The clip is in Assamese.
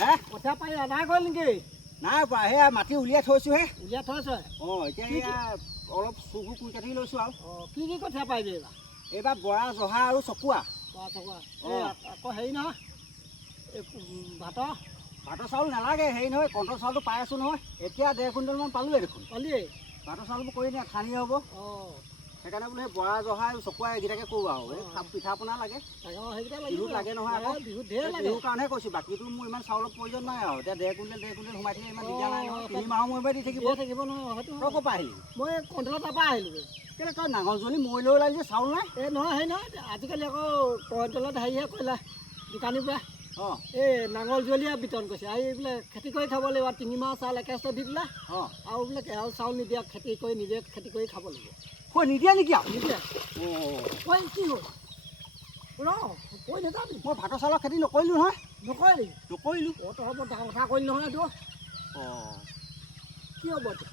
হে কঠীয়া পাৰি আদায় কৰিল নেকি? নাই পৰা সেয়া মাটি উলিয়াই থৈছোহে। উলিয়াই থৈছ? এতিয়া এয়া অলপ চুকু কুই কাটি লৈছোঁ আৰু। কি কঠীয়া পাৰিবি এইবাৰ? এইবাৰ বৰা জহা আৰু চকুৱা। আকৌ হেৰি নহয় এই ভাতৰ চাউল নালাগে, হেৰি নহয় কণ্ট্ৰল চাউলটো পাই আছোঁ নহয়। এতিয়া 1.5 কুইণ্টেলমান পালোঁৱে দেখোন। পালিয়ে? ভাতৰ চাউলবোৰ কৰি নিয়ে খানি হ'ব। সেইকাৰণে বোলে সেই বৰা জহা আৰু চকুৱা এইকেইটাকে কৰোঁ আৰু। এই পিঠা পনা লাগে, বিহুত লাগে নহয় আকৌ। বিহুত ঢেৰ লাগে। বিহুৰ কাৰণেহে কৈছোঁ, বাকীটো মোৰ ইমান চাউলৰ প্ৰয়োজন নাই আৰু। এতিয়া 1.5 কুইণ্টেল সোমাই থাকিলে ইমান দিগদাৰ নাই নহয়। 3 মাহৰ মূৰে দি থাকিব নহয় হয়তো। তই ক'ৰ পৰা আহিলি? মই কণ্ট্ৰলৰ তাৰপৰা আহিলোঁ। কেলৈ তই নাঙলজনী মৰি লৈ ওলালি যে চাউল নাই? এই নহয় হেৰি নহয়, আজিকালি আকৌ কণ্ট্ৰলত হেৰিহে কৰিলে দোকানীৰ পৰা এই নাঙল জুৱলীয়ে বিতৰণ কৰিছে। আৰু এইবিলাক খেতি কৰি খাব লাগিব, 3 মাহ চাউল একেষ্ট দি দিলে আৰু বোলে কেৰাল চাউল নিদিয়া, খেতি কৰি নিজে খেতি কৰি খাব লাগিব। নিদিয়ে নেকি আৰু? নিদিয়ে। কৈ কি হ'ল? কৈ নাযাবি। মই ভাতৰ চাউলৰ খেতি নকৰিলোঁ নহয়। নকৰিলোঁ? তই হ'ব ডাঙৰ কথা কৰিলি নহয় এইটো। কি হ'ব এতিয়া?